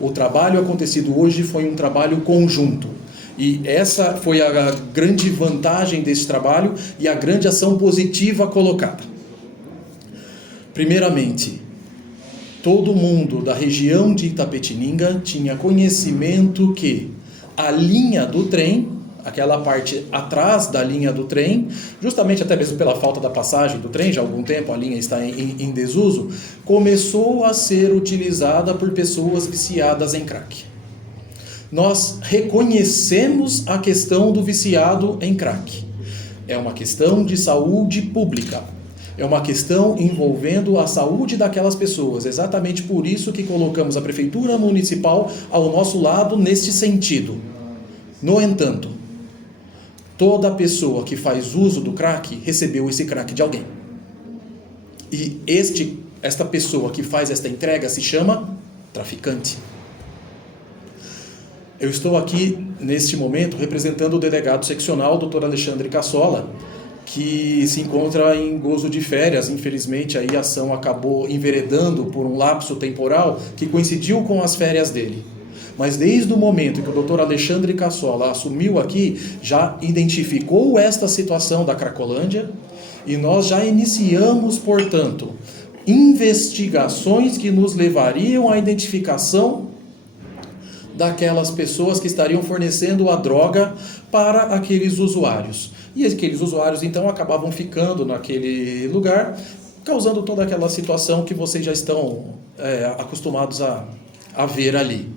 O trabalho acontecido hoje foi um trabalho conjunto. E essa foi a grande vantagem desse trabalho e a grande ação positiva colocada. Primeiramente, todo mundo da região de Itapetininga tinha conhecimento que a linha do trem, aquela parte atrás da linha do trem, justamente até mesmo pela falta da passagem do trem, já há algum tempo a linha está em desuso, começou a ser utilizada por pessoas viciadas em crack. Nós reconhecemos a questão do viciado em crack. É uma questão de saúde pública. É uma questão envolvendo a saúde daquelas pessoas. Exatamente por isso que colocamos a Prefeitura Municipal ao nosso lado neste sentido. No entanto, toda pessoa que faz uso do crack recebeu esse crack de alguém. E esta pessoa que faz esta entrega se chama traficante. Eu estou aqui, neste momento, representando o delegado seccional, Dr. Alexandre Cassola, que se encontra em gozo de férias. Infelizmente, aí a ação acabou enveredando por um lapso temporal que coincidiu com as férias dele. Mas desde o momento que o Dr. Alexandre Cassola assumiu aqui, já identificou esta situação da Cracolândia e nós já iniciamos, portanto, investigações que nos levariam à identificação daquelas pessoas que estariam fornecendo a droga para aqueles usuários. E aqueles usuários, então, acabavam ficando naquele lugar, causando toda aquela situação que vocês já estão acostumados a ver ali.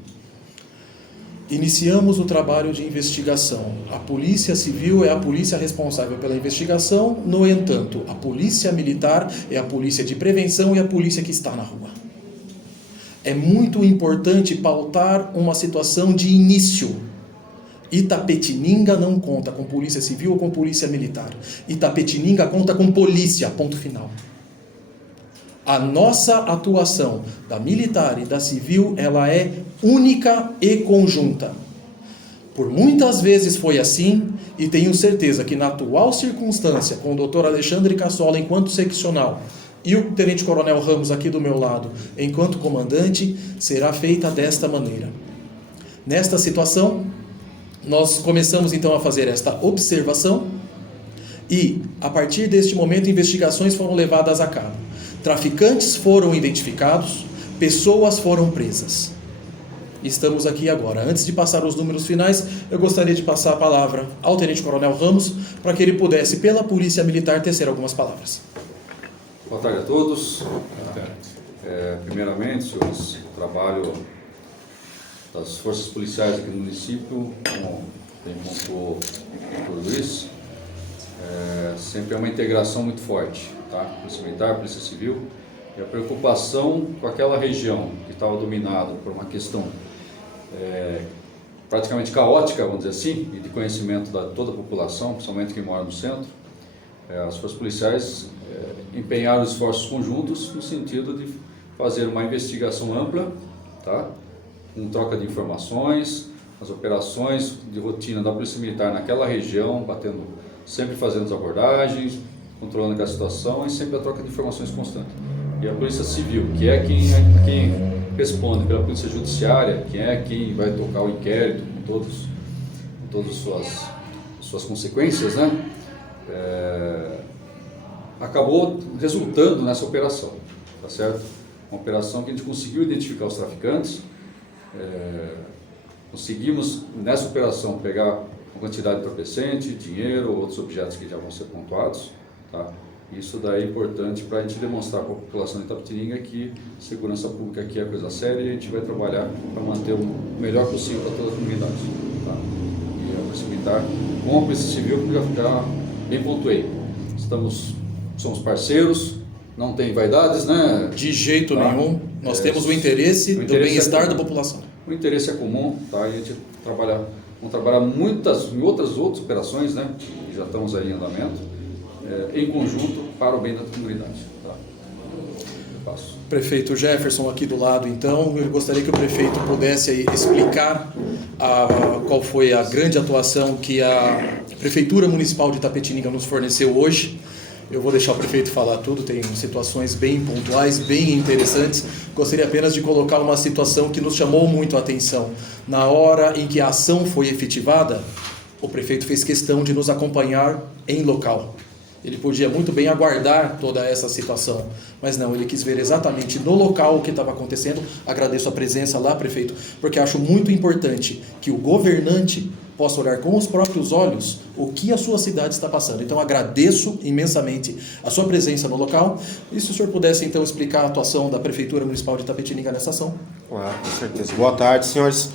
Iniciamos o trabalho de investigação. A Polícia Civil é a polícia responsável pela investigação, no entanto, a Polícia Militar é a polícia de prevenção e a polícia que está na rua. É muito importante pautar uma situação de início. Itapetininga não conta com polícia civil ou com polícia militar. Itapetininga conta com polícia, ponto final. A nossa atuação da militar e da civil, ela é única e conjunta. Por muitas vezes foi assim, e tenho certeza que na atual circunstância, com o Dr. Alexandre Cassola enquanto seccional, e o Tenente Coronel Ramos aqui do meu lado, enquanto comandante, será feita desta maneira. Nesta situação, nós começamos então a fazer esta observação e, a partir deste momento, investigações foram levadas a cabo. Traficantes foram identificados, pessoas foram presas. Estamos aqui agora. Antes de passar os números finais, eu gostaria de passar a palavra ao Tenente Coronel Ramos para que ele pudesse, pela Polícia Militar, tecer algumas palavras. Boa tarde a todos. Primeiramente, senhores, o trabalho das forças policiais aqui no município, como bem pontuou o Dr. Luiz, sempre é uma integração muito forte, tá? Polícia Militar, Polícia Civil, e a preocupação com aquela região que estava dominada por uma questão praticamente caótica, vamos dizer assim, e de conhecimento de toda a população, principalmente quem mora no centro. As forças policiais empenharam esforços conjuntos no sentido de fazer uma investigação ampla, tá? Com troca de informações, as operações de rotina da Polícia Militar naquela região, sempre fazendo as abordagens, controlando a situação e sempre a troca de informações constante. E a Polícia Civil, que é quem responde pela Polícia Judiciária, quem vai tocar o inquérito com todas as suas consequências, né? Acabou resultando nessa operação, tá certo? Uma operação que a gente conseguiu identificar os traficantes, conseguimos nessa operação pegar uma quantidade de entorpecente, dinheiro, outros objetos que já vão ser pontuados, tá? Isso daí é importante para a gente demonstrar para a população de Itapetininga que segurança pública aqui é coisa séria e a gente vai trabalhar para manter o melhor possível para toda a comunidade, tá? E a Polícia Militar, com a Polícia Civil, já bem pontuei. Somos parceiros, não tem vaidades, né? De jeito nenhum. Nós temos o interesse do bem-estar da população. O interesse é comum, tá? E a gente vamos trabalhar em outras operações, né? Que já estamos aí em andamento, em conjunto para o bem da comunidade, tá? Eu passo. Prefeito Jefferson aqui do lado, então, eu gostaria que o prefeito pudesse aí explicar qual foi a grande atuação que a Prefeitura Municipal de Itapetininga nos forneceu hoje Eu vou deixar o prefeito falar tudo, tem situações bem pontuais, bem interessantes. Gostaria apenas de colocar uma situação que nos chamou muito a atenção. Na hora em que a ação foi efetivada, o prefeito fez questão de nos acompanhar em local. Ele podia muito bem aguardar toda essa situação, mas não, ele quis ver exatamente no local o que estava acontecendo. Agradeço a presença lá, prefeito, porque acho muito importante que o governante possa olhar com os próprios olhos o que a sua cidade está passando. Então, agradeço imensamente a sua presença no local. E se o senhor pudesse, então, explicar a atuação da Prefeitura Municipal de Itapetininga nessa ação? Claro, com certeza. Boa tarde, senhores.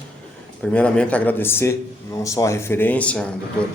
Primeiramente, agradecer não só a referência, doutor,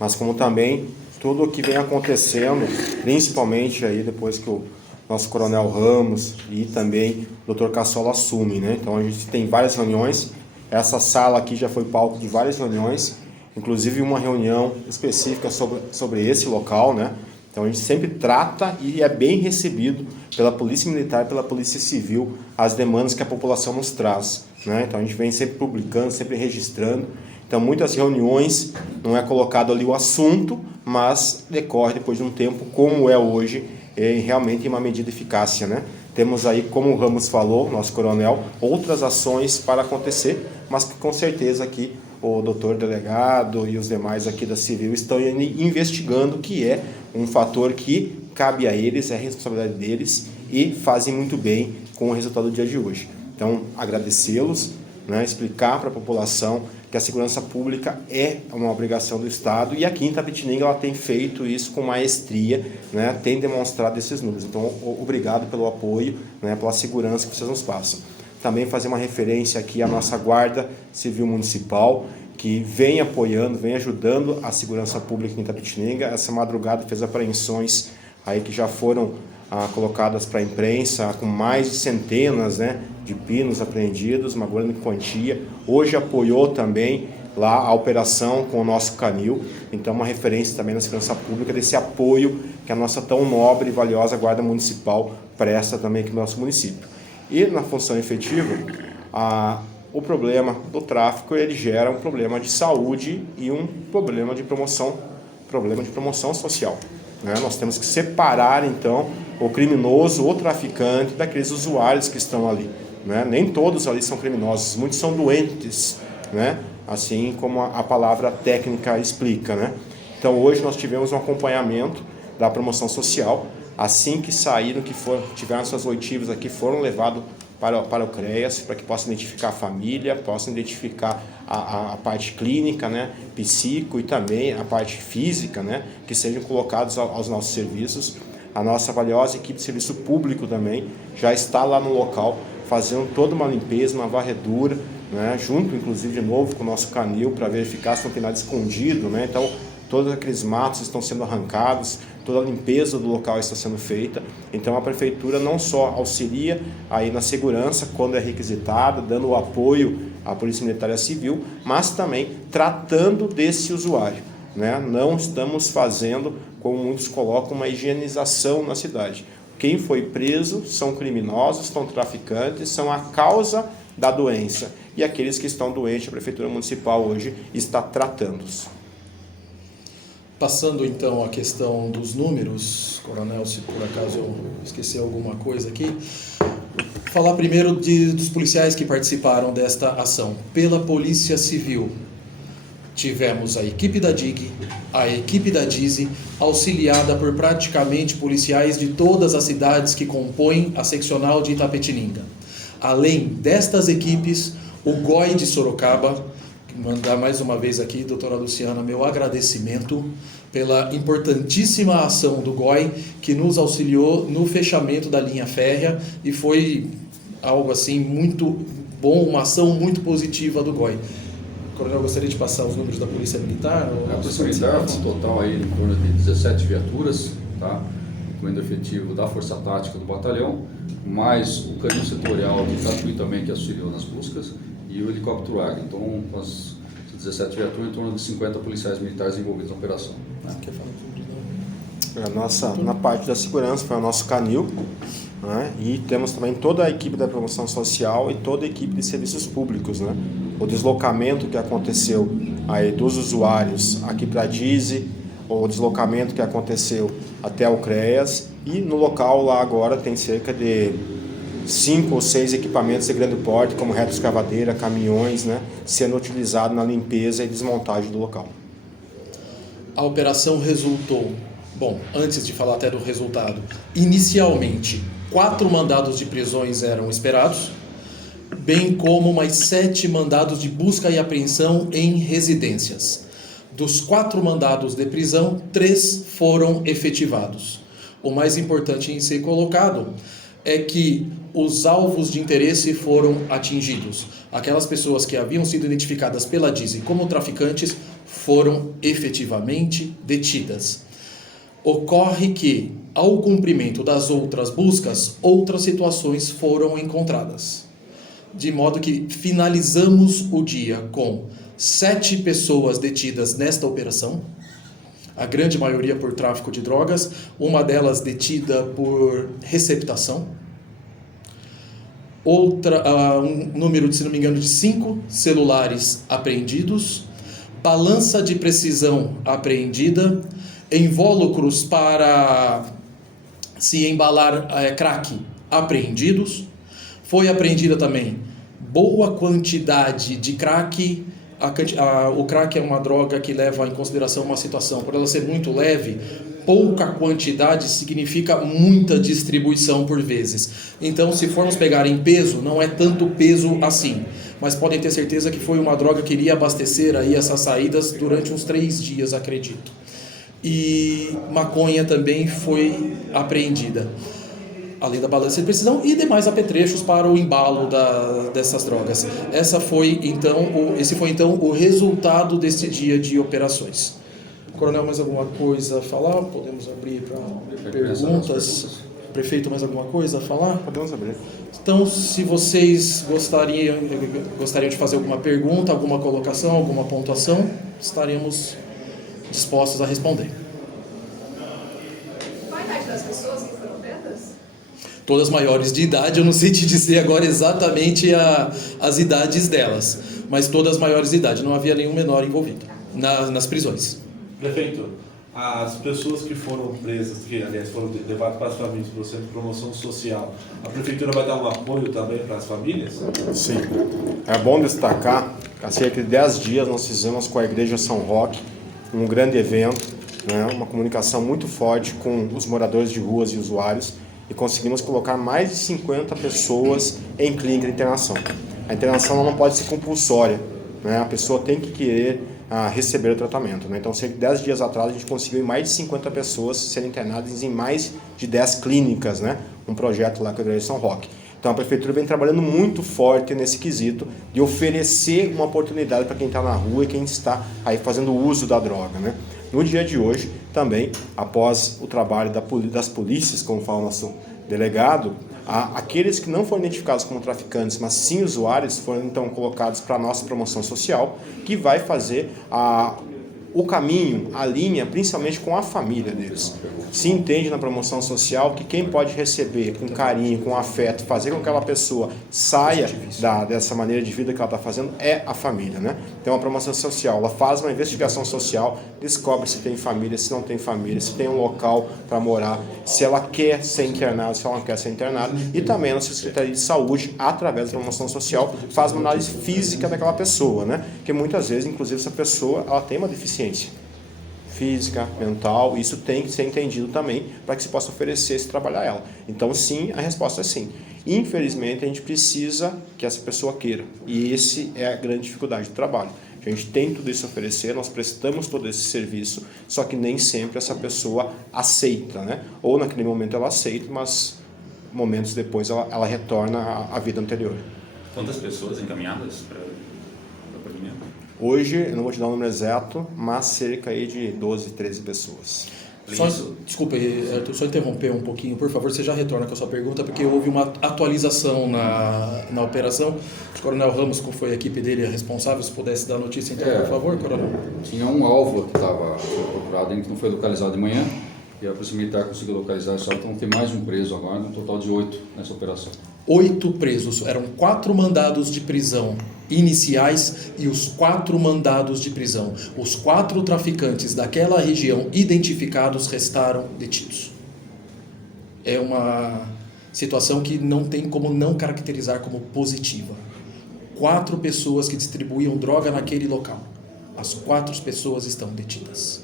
mas como também tudo o que vem acontecendo, principalmente aí depois que o nosso Coronel Ramos e também o Dr. Cassola assumem, né? Então, a gente tem várias reuniões. Essa sala aqui já foi palco de várias reuniões, inclusive uma reunião específica sobre esse local, né? Então a gente sempre trata e é bem recebido pela Polícia Militar e pela Polícia Civil as demandas que a população nos traz, né? Então a gente vem sempre publicando, sempre registrando. Então muitas reuniões não é colocado ali o assunto, mas decorre depois de um tempo, como é hoje, realmente em uma medida de eficácia, né? Temos aí, como o Ramos falou, nosso coronel, outras ações para acontecer, mas que com certeza aqui o doutor delegado e os demais aqui da Civil estão investigando, que é um fator que cabe a eles, é a responsabilidade deles e fazem muito bem com o resultado do dia de hoje. Então, agradecê-los, né, explicar para a população que a segurança pública é uma obrigação do Estado e aqui em Itapetininga ela tem feito isso com maestria, né, tem demonstrado esses números. Então, obrigado pelo apoio, né, pela segurança que vocês nos passam. Também fazer uma referência aqui à nossa Guarda Civil Municipal, que vem apoiando, vem ajudando a segurança pública em Itapetininga. Essa madrugada fez apreensões aí que já foram colocadas para a imprensa, com mais de centenas, né, de pinos apreendidos, uma grande quantia. Hoje apoiou também lá a operação com o nosso canil, então uma referência também na segurança pública desse apoio que a nossa tão nobre e valiosa Guarda Municipal presta também aqui no nosso município. E na função efetiva, o problema do tráfico ele gera um problema de saúde e um problema de promoção social, né? Nós temos que separar então o criminoso, o traficante daqueles usuários que estão ali, né? Nem todos ali são criminosos, muitos são doentes, né? Assim como a palavra técnica explica, né? Então hoje nós tivemos um acompanhamento da promoção social. Assim que saíram, tiveram suas oitivas aqui, foram levados para o CREAS, para que possam identificar a família, possam identificar a parte clínica, né, psico e também a parte física, né, que sejam colocados aos nossos serviços. A nossa valiosa equipe de serviço público também já está lá no local, fazendo toda uma limpeza, uma varredura, né, junto inclusive de novo com o nosso canil, para verificar se não tem nada escondido, né, então todos aqueles matos estão sendo arrancados, toda a limpeza do local está sendo feita. Então a prefeitura não só auxilia aí na segurança quando é requisitada, dando o apoio à Polícia Militar e à Civil, mas também tratando desse usuário, né? Não estamos fazendo, como muitos colocam, uma higienização na cidade. Quem foi preso são criminosos, são traficantes, são a causa da doença. E aqueles que estão doentes, a Prefeitura Municipal hoje está tratando-os. Passando então a questão dos números, coronel, se por acaso eu esqueci alguma coisa aqui, falar primeiro dos policiais que participaram desta ação. Pela Polícia Civil, tivemos a equipe da DIG, a equipe da DIZI, auxiliada por praticamente policiais de todas as cidades que compõem a seccional de Itapetininga. Além destas equipes, o GOI de Sorocaba, mandar mais uma vez aqui, doutora Luciana, meu agradecimento pela importantíssima ação do GOI, que nos auxiliou no fechamento da linha férrea e foi algo assim muito bom, uma ação muito positiva do GOI. Coronel, gostaria de passar os números da Polícia Militar? A Polícia Militar foi um total aí em torno de 17 viaturas, tá? Incluindo o efetivo da Força Tática do Batalhão, mais o canil setorial de Tatuí também, que auxiliou nas buscas, e o helicóptero Águia. Então, com as 17 viaturas, em torno de 50 policiais militares envolvidos na operação. Quer falar sobre Na parte da segurança foi o nosso canil, né? E temos também toda a equipe da promoção social e toda a equipe de serviços públicos, né? O deslocamento que aconteceu aí dos usuários aqui para a DIZI, o deslocamento que aconteceu até o CREAS, e no local lá agora tem cerca de 5 ou 6 equipamentos de grande porte, como retroescavadeira, caminhões, né, sendo utilizados na limpeza e desmontagem do local. A operação resultou, bom, antes de falar até do resultado, inicialmente 4 mandados de prisões eram esperados, bem como mais 7 mandados de busca e apreensão em residências. Dos 4 mandados de prisão, 3 foram efetivados. O mais importante em ser colocado é que os alvos de interesse foram atingidos. Aquelas pessoas que haviam sido identificadas pela DISE como traficantes foram efetivamente detidas. Ocorre que, ao cumprimento das outras buscas, outras situações foram encontradas. De modo que finalizamos o dia com 7 pessoas detidas nesta operação, a grande maioria por tráfico de drogas, uma delas detida por receptação, um número, se não me engano, de 5 celulares apreendidos, balança de precisão apreendida, invólucros para se embalar crack apreendidos. Foi apreendida também boa quantidade de crack. O crack é uma droga que leva em consideração uma situação, por ela ser muito leve, pouca quantidade significa muita distribuição por vezes. Então, se formos pegar em peso, não é tanto peso assim, mas podem ter certeza que foi uma droga que iria abastecer aí essas saídas durante uns 3 dias, acredito. E maconha também foi apreendida, além da balança de precisão e demais apetrechos para o embalo dessas drogas. Esse foi então o resultado deste dia de operações. Coronel, mais alguma coisa a falar? Podemos abrir para perguntas. Prefeito, mais alguma coisa a falar? Podemos abrir. Então, se vocês gostariam de fazer alguma pergunta, alguma colocação, alguma pontuação, estaremos dispostos a responder. Qual a idade das pessoas que foram pretas? Todas maiores de idade, eu não sei te dizer agora exatamente as idades delas, mas todas maiores de idade, não havia nenhum menor envolvido nas prisões. Prefeito, as pessoas que foram presas, que aliás foram levadas para as famílias para o Centro de Promoção Social, a Prefeitura vai dar um apoio também para as famílias? Sim. É bom destacar que há cerca de 10 dias nós fizemos com a Igreja São Roque um grande evento, né, uma comunicação muito forte com os moradores de ruas e usuários, e conseguimos colocar mais de 50 pessoas em clínica de internação. A internação não pode ser compulsória, né, a pessoa tem que querer receber o tratamento, né? Então, cerca de 10 dias atrás, a gente conseguiu mais de 50 pessoas serem internadas em mais de 10 clínicas, né? Um projeto lá com a Igreja São Roque. Então, a Prefeitura vem trabalhando muito forte nesse quesito de oferecer uma oportunidade para quem está na rua e quem está aí fazendo uso da droga, né? No dia de hoje, também, após o trabalho das polícias, como fala o nosso delegado, aqueles que não foram identificados como traficantes, mas sim usuários, foram então colocados para a nossa promoção social, que vai fazer o caminho, a linha, principalmente com a família deles. Se entende na promoção social que quem pode receber com carinho, com afeto, fazer com que aquela pessoa saia dessa maneira de vida que ela está fazendo é a família, né? Então a promoção social, ela faz uma investigação social, descobre se tem família, se não tem família, se tem um local para morar, se ela quer ser internada, se ela não quer ser internada, e também a nossa Secretaria de Saúde, através da promoção social, faz uma análise física daquela pessoa, né? Porque muitas vezes, inclusive, essa pessoa ela tem uma deficiência física, mental, isso tem que ser entendido também para que se possa oferecer esse trabalho a ela. Então, sim, a resposta é sim. Infelizmente, a gente precisa que essa pessoa queira, e esse é a grande dificuldade do trabalho. A gente tem tudo isso a oferecer, nós prestamos todo esse serviço, só que nem sempre essa pessoa aceita, né? Ou naquele momento ela aceita, mas momentos depois ela retorna à vida anterior. Quantas pessoas encaminhadas para acolhimento? Hoje, eu não vou te dar o número exato, mas cerca aí de 12, 13 pessoas. Desculpa, Arthur, só interromper um pouquinho, por favor, você já retorna com a sua pergunta, porque houve uma atualização na operação. O Coronel Ramos, como foi a equipe dele, a responsável, se pudesse dar a notícia, então, por favor, Coronel. Tinha um alvo que estava procurado, que não foi localizado de manhã, e a Polícia Militar conseguiu localizar só, então tem mais um preso agora, um total de 8 nessa operação. 8 presos, eram 4 mandados de prisão iniciais e os 4 mandados de prisão. Os 4 traficantes daquela região identificados restaram detidos. É uma situação que não tem como não caracterizar como positiva. 4 pessoas que distribuíam droga naquele local. As 4 pessoas estão detidas.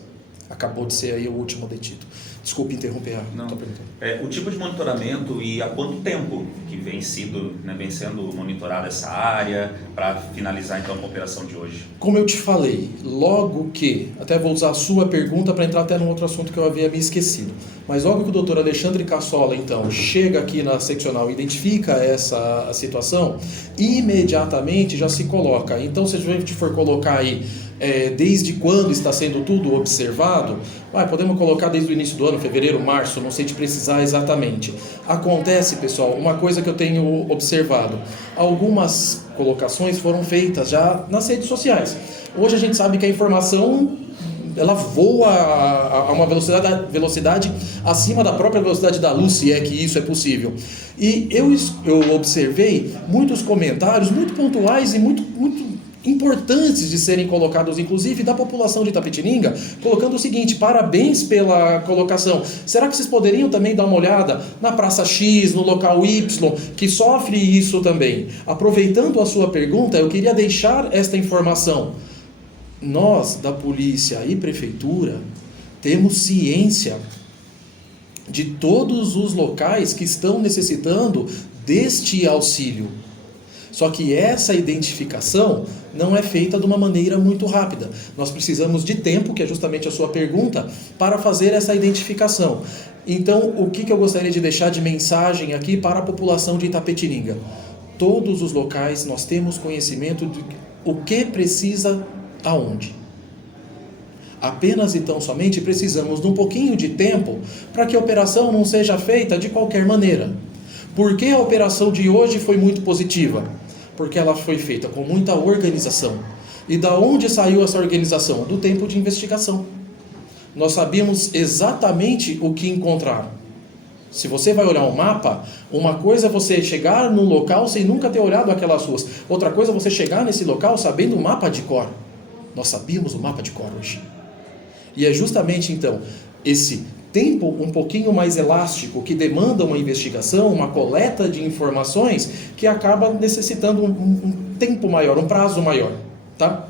Acabou de ser aí o último detido. Desculpe interromper a tua pergunta. O tipo de monitoramento e há quanto tempo que vem sendo monitorada essa área para finalizar então a operação de hoje? Como eu te falei, logo que, até vou usar a sua pergunta para entrar até num outro assunto que eu havia me esquecido, mas logo que o doutor Alexandre Cassola, então, chega aqui na seccional e identifica essa situação, imediatamente já se coloca. Então, se a gente for colocar aí desde quando está sendo tudo observado, podemos colocar desde o início do ano, fevereiro, março, não sei te precisar exatamente. Acontece, pessoal, uma coisa que eu tenho observado, algumas colocações foram feitas já nas redes sociais. Hoje a gente sabe que a informação ela voa a uma velocidade acima da própria velocidade da luz, se é que isso é possível. E eu observei muitos comentários muito pontuais e muito importantes de serem colocados, inclusive da população de Itapetininga, colocando o seguinte: parabéns pela colocação. Será que vocês poderiam também dar uma olhada na Praça X, no local Y, que sofre isso também? Aproveitando a sua pergunta, eu queria deixar esta informação. Nós, da polícia e prefeitura, temos ciência de todos os locais que estão necessitando deste auxílio. Só que essa identificação não é feita de uma maneira muito rápida. Nós precisamos de tempo, que é justamente a sua pergunta, para fazer essa identificação. Então, o que eu gostaria de deixar de mensagem aqui para a população de Itapetininga? Todos os locais nós temos conhecimento de o que precisa aonde. Apenas então somente precisamos de um pouquinho de tempo para que a operação não seja feita de qualquer maneira. Por que a operação de hoje foi muito positiva? Porque ela foi feita com muita organização. E da onde saiu essa organização? Do tempo de investigação. Nós sabíamos exatamente o que encontrar. Se você vai olhar um mapa, uma coisa é você chegar num local sem nunca ter olhado aquelas ruas. Outra coisa é você chegar nesse local sabendo o mapa de cor. Nós sabíamos o mapa de cor hoje. E é justamente então esse tempo um pouquinho mais elástico, que demanda uma investigação, uma coleta de informações, que acaba necessitando um tempo maior, um prazo maior, tá?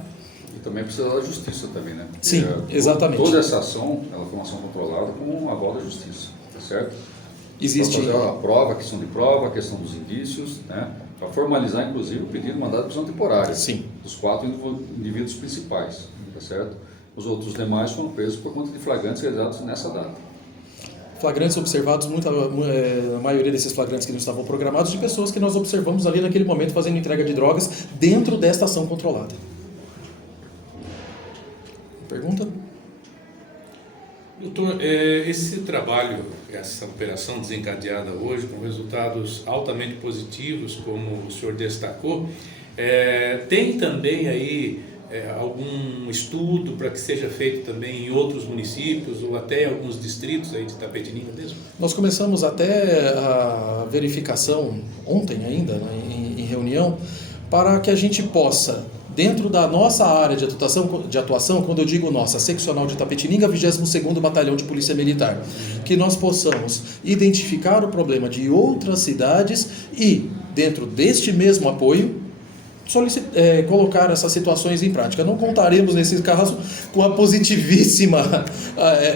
E também precisa da justiça também, né? Porque sim, exatamente. Toda essa ação, ela foi uma ação controlada com um aval da justiça, tá certo? Existe para fazer a prova, a questão de prova, a questão dos indícios, né? Para formalizar, inclusive, o pedido de mandado de prisão temporária. Sim. Dos 4 indivíduos principais, tá certo? Os outros demais foram presos por conta de flagrantes realizados nessa data. Flagrantes observados, a maioria desses flagrantes que não estavam programados, de pessoas que nós observamos ali naquele momento fazendo entrega de drogas dentro desta ação controlada. Pergunta? Doutor, esse trabalho, essa operação desencadeada hoje, com resultados altamente positivos, como o senhor destacou, tem também aí algum estudo para que seja feito também em outros municípios ou até alguns distritos aí de Itapetininga mesmo? Nós começamos até a verificação ontem ainda, né, em reunião, para que a gente possa, dentro da nossa área de atuação, quando eu digo nossa, seccional de Itapetininga, 22º Batalhão de Polícia Militar, que nós possamos identificar o problema de outras cidades e, dentro deste mesmo apoio, colocar essas situações em prática. Não contaremos, nesse caso, com a positivíssima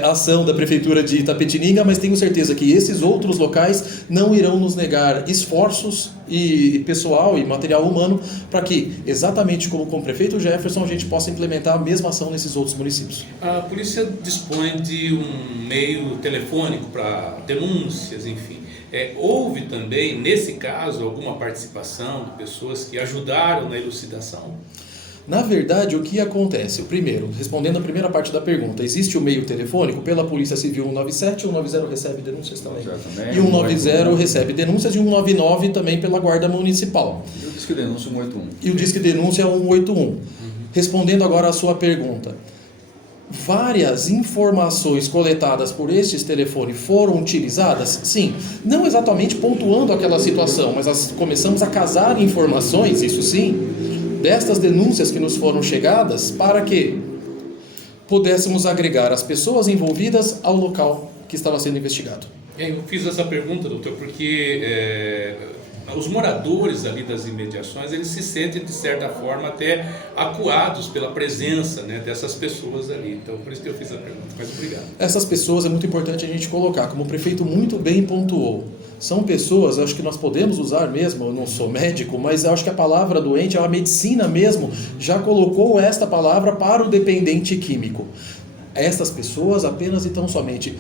ação da Prefeitura de Itapetininga, mas tenho certeza que esses outros locais não irão nos negar esforços e pessoal e material humano para que, exatamente como com o prefeito Jefferson, a gente possa implementar a mesma ação nesses outros municípios. A polícia dispõe de um meio telefônico para denúncias, enfim. Houve também, nesse caso, alguma participação de pessoas que ajudaram na elucidação? Na verdade, o que acontece? Primeiro, respondendo a primeira parte da pergunta, existe o meio telefônico pela Polícia Civil 197, 190 recebe denúncias também. E 190 recebe denúncias e 199 também pela Guarda Municipal. E o Disque Denúncia 181. E o Disque Denúncia 181. Respondendo agora a sua pergunta. Várias informações coletadas por estes telefones foram utilizadas? Sim, não exatamente pontuando aquela situação, mas começamos a casar informações, isso sim, destas denúncias que nos foram chegadas para que pudéssemos agregar as pessoas envolvidas ao local que estava sendo investigado. Eu fiz essa pergunta, doutor, porque os moradores ali das imediações, eles se sentem, de certa forma, até acuados pela presença, né, dessas pessoas ali. Então, por isso que eu fiz a pergunta. Mas obrigado. Essas pessoas é muito importante a gente colocar, como o prefeito muito bem pontuou. São pessoas, acho que nós podemos usar mesmo, eu não sou médico, mas eu acho que a palavra doente, a medicina mesmo, já colocou esta palavra para o dependente químico. Estas pessoas apenas e tão somente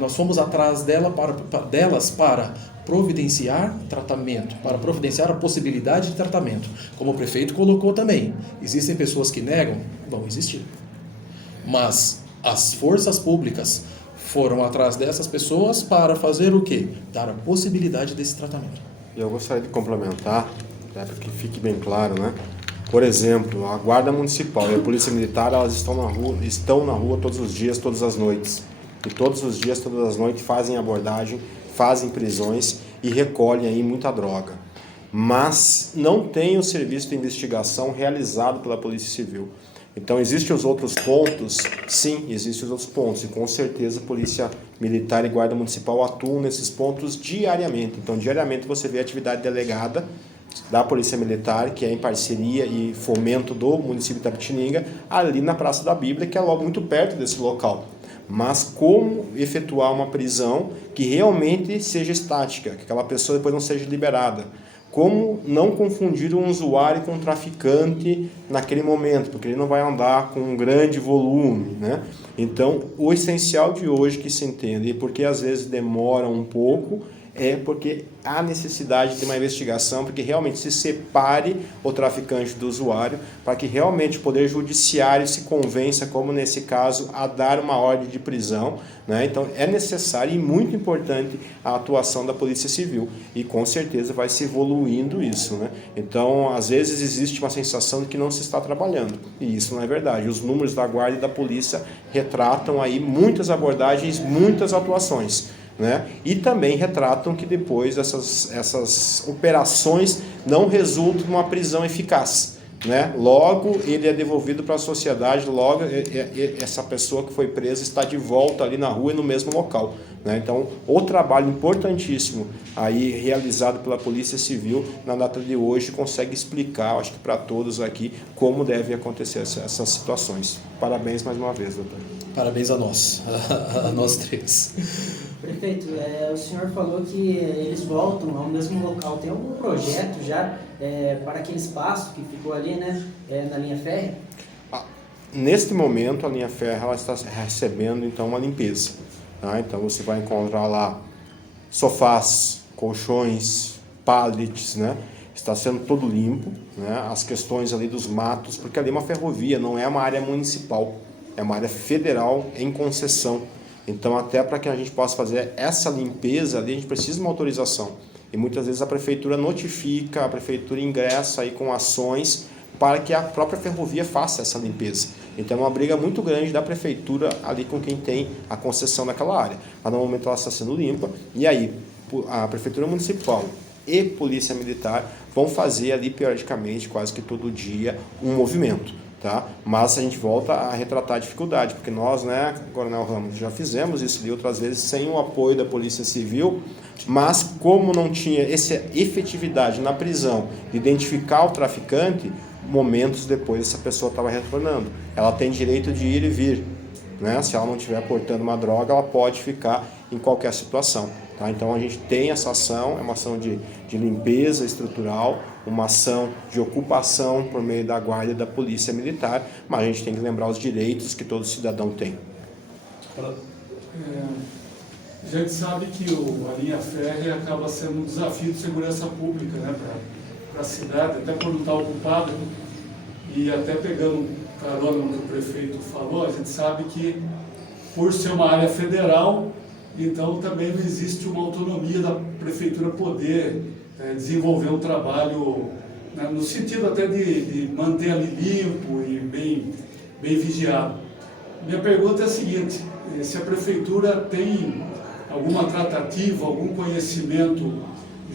nós fomos atrás delas para providenciar tratamento, para providenciar a possibilidade de tratamento. Como o prefeito colocou também, existem pessoas que negam? Vão existir. Mas as forças públicas foram atrás dessas pessoas para fazer o quê? Dar a possibilidade desse tratamento. Eu gostaria de complementar, para que fique bem claro, né? Por exemplo, a Guarda Municipal e a Polícia Militar, elas estão na rua todos os dias, todas as noites. E todos os dias, todas as noites, fazem abordagem, fazem prisões e recolhem aí muita droga. Mas não tem o serviço de investigação realizado pela Polícia Civil. Então, existem os outros pontos? Sim, existem os outros pontos. E com certeza a Polícia Militar e Guarda Municipal atuam nesses pontos diariamente. Então, diariamente você vê a atividade delegada da Polícia Militar, que é em parceria e fomento do município de Itapetininga, ali na Praça da Bíblia, que é logo muito perto desse local. Mas como efetuar uma prisão que realmente seja estática, que aquela pessoa depois não seja liberada? Como não confundir um usuário com um traficante naquele momento, porque ele não vai andar com um grande volume, né? Então, o essencial de hoje que se entende, e porque às vezes demora um pouco, é porque há necessidade de uma investigação, porque realmente se separe o traficante do usuário, para que realmente o Poder Judiciário se convença, como nesse caso, a dar uma ordem de prisão, né? Então é necessário e muito importante a atuação da Polícia Civil, e com certeza vai se evoluindo isso, né? Então, às vezes existe uma sensação de que não se está trabalhando, e isso não é verdade. Os números da Guarda e da Polícia retratam aí muitas abordagens, muitas atuações, né? E também retratam que depois essas operações não resultam numa prisão eficaz, né? Logo ele é devolvido para a sociedade, logo essa pessoa que foi presa está de volta ali na rua e no mesmo local, né? Então o trabalho importantíssimo aí realizado pela Polícia Civil na data de hoje consegue explicar, acho que para todos aqui, como devem acontecer essas situações. Parabéns mais uma vez, doutor. Parabéns a nós, a nós três. Prefeito, o senhor falou que eles voltam ao mesmo local. Tem algum projeto já para aquele espaço que ficou ali, né, na linha férrea? Neste momento, a linha férrea ela está recebendo então uma limpeza, tá? Então você vai encontrar lá sofás, colchões, pallets, né? Está sendo todo limpo, né? As questões ali dos matos, porque ali é uma ferrovia, não é uma área municipal, é uma área federal em concessão. Então, até para que a gente possa fazer essa limpeza ali, a gente precisa de uma autorização. E muitas vezes a prefeitura notifica, a prefeitura ingressa aí com ações para que a própria ferrovia faça essa limpeza. Então, é uma briga muito grande da prefeitura ali com quem tem a concessão daquela área. Mas no momento ela está sendo limpa, e aí a prefeitura municipal e polícia militar vão fazer ali periodicamente, quase que todo dia, um movimento. Tá? Mas a gente volta a retratar a dificuldade, porque nós, né, Coronel Ramos, já fizemos isso ali outras vezes sem o apoio da Polícia Civil, mas como não tinha essa efetividade na prisão de identificar o traficante, momentos depois essa pessoa estava retornando. Ela tem direito de ir e vir, né? Se ela não estiver portando uma droga, ela pode ficar em qualquer situação. Tá? Então a gente tem essa ação, é uma ação de limpeza estrutural, uma ação de ocupação por meio da Guarda e da Polícia Militar, mas a gente tem que lembrar os direitos que todo cidadão tem. A gente sabe que a linha férrea acaba sendo um desafio de segurança pública, né, para a cidade, até por não estar ocupada, e até pegando carona no que o prefeito falou, a gente sabe que por ser uma área federal, então também não existe uma autonomia da prefeitura poder desenvolver um trabalho, né, no sentido até de manter ali limpo e bem vigiado. Minha pergunta é a seguinte: se a prefeitura tem alguma tratativa, algum conhecimento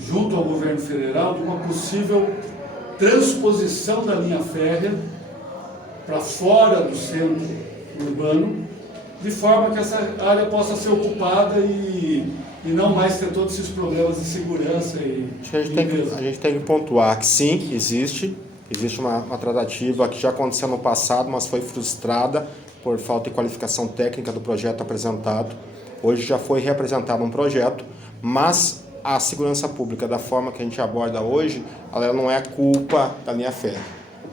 junto ao governo federal de uma possível transposição da linha férrea para fora do centro urbano, de forma que essa área possa ser ocupada e não mais ter todos esses problemas de segurança e A gente tem que pontuar que sim, existe uma tratativa que já aconteceu no passado, mas foi frustrada por falta de qualificação técnica do projeto apresentado. Hoje já foi reapresentado um projeto, mas a segurança pública, da forma que a gente aborda hoje, ela não é culpa da linha férrea,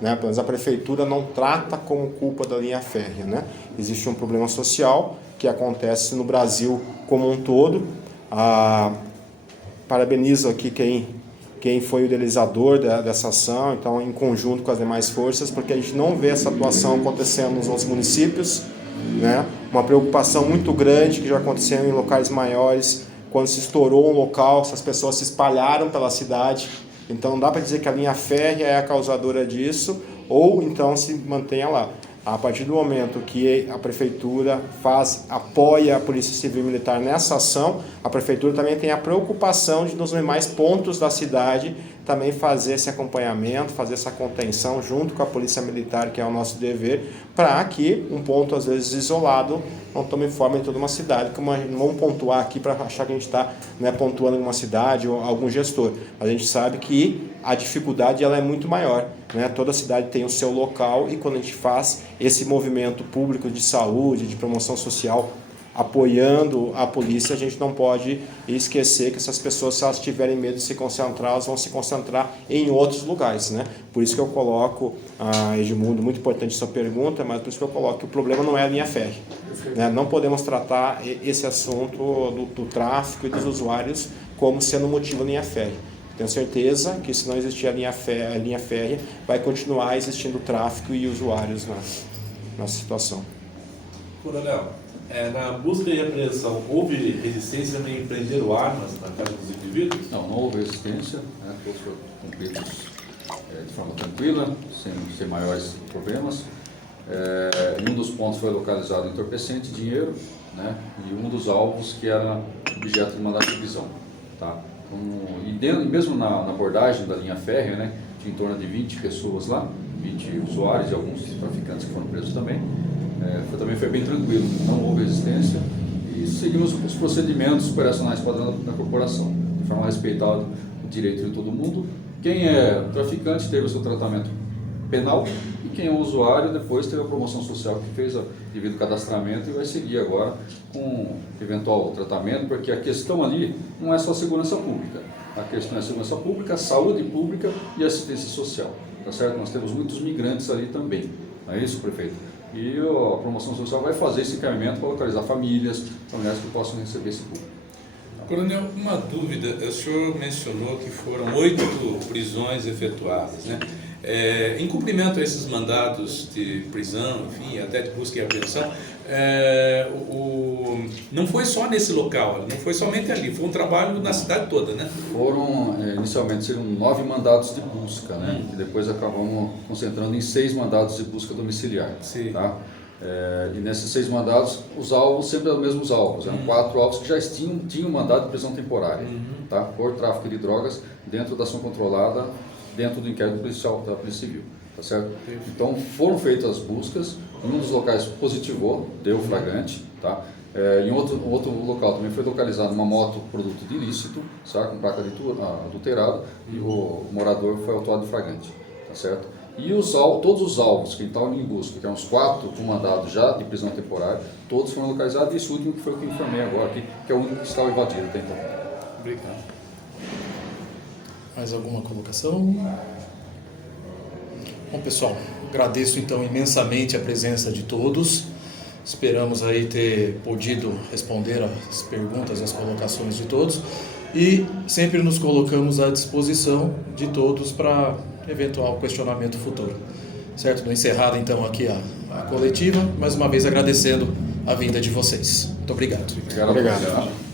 né? Pelo menos a prefeitura não trata como culpa da linha férrea, né? Existe um problema social que acontece no Brasil como um todo. Parabenizo aqui quem foi o idealizador dessa ação, então em conjunto com as demais forças, porque a gente não vê essa atuação acontecendo nos outros municípios, né? Uma preocupação muito grande que já aconteceu em locais maiores, quando se estourou um local, essas pessoas se espalharam pela cidade, então não dá para dizer que a linha férrea é a causadora disso, ou então se mantenha lá. A partir do momento que a prefeitura apoia a Polícia Civil e Militar nessa ação, a prefeitura também tem a preocupação de, nos demais pontos da cidade, também fazer esse acompanhamento, fazer essa contenção junto com a Polícia Militar, que é o nosso dever, para que um ponto, às vezes, isolado, não tome forma em toda uma cidade. Não vamos pontuar aqui para achar que a gente está, né, pontuando em uma cidade ou algum gestor. A gente sabe que a dificuldade ela é muito maior, né? Toda cidade tem o seu local e quando a gente faz esse movimento público de saúde, de promoção social, apoiando a polícia, a gente não pode esquecer que essas pessoas, se elas tiverem medo de se concentrar, elas vão se concentrar em outros lugares, né? Por isso que eu coloco, Edmundo, muito importante sua pergunta, mas por isso que eu coloco que o problema não é a linha férrea, né? Não podemos tratar esse assunto do tráfico e dos usuários como sendo motivo da linha férrea. Tenho certeza que se não existir a linha férrea, vai continuar existindo tráfico e usuários nessa situação. Coronel, na busca e apreensão, houve resistência em prender armas na casa dos indivíduos? Não houve resistência, né? Todos foram cumpridos de forma tranquila, sem maiores problemas. Em um dos pontos foi localizado entorpecente, dinheiro, né? E um dos alvos que era objeto de mandado de prisão. Tá? Mesmo na abordagem da linha férrea, né, tinha em torno de 20 pessoas lá, 20 usuários e alguns traficantes que foram presos também. Também foi bem tranquilo, não houve resistência e seguimos os procedimentos operacionais padrão da corporação, de forma a respeitar o direito de todo mundo. Quem é traficante teve o seu tratamento penal e quem é usuário depois teve a promoção social que fez o devido cadastramento e vai seguir agora com eventual tratamento, porque a questão ali não é só segurança pública, a questão é segurança pública, saúde pública e assistência social, tá certo? Nós temos muitos migrantes ali também, não é isso, prefeito? E a promoção social vai fazer esse encaminhamento para localizar familiares que possam receber esse público. Coronel, uma dúvida, o senhor mencionou que foram 8 prisões efetuadas, né? Em cumprimento a esses mandados de prisão, enfim, até de busca e apreensão, não foi só nesse local, não foi somente ali, foi um trabalho na cidade toda, né? Inicialmente seriam 9 mandados de busca, né? Que depois acabamos concentrando em 6 mandados de busca domiciliar. Sim. Tá? E nesses 6 mandados, os alvos sempre eram os mesmos alvos, eram 4 alvos que já tinham mandado de prisão temporária, tá? Por tráfico de drogas dentro da ação controlada, dentro do inquérito policial da Polícia Civil, tá certo? Então foram feitas as buscas, em um dos locais positivou, deu flagrante, tá? Em outro local também foi localizada uma moto produto de ilícito, certo? Com placa adulterada, e o morador foi autuado de flagrante, tá certo? E todos os alvos que estavam em busca, que eram os 4 com mandado já de prisão temporária, todos foram localizados, e esse último que foi o que eu informei agora aqui, que é o único que estava evadido até então. Obrigado. Mais alguma colocação? Bom, pessoal, agradeço então imensamente a presença de todos. Esperamos aí ter podido responder as perguntas e as colocações de todos. E sempre nos colocamos à disposição de todos para eventual questionamento futuro. Certo? Vou encerrar então aqui a coletiva, mais uma vez agradecendo a vinda de vocês. Muito obrigado. Obrigado.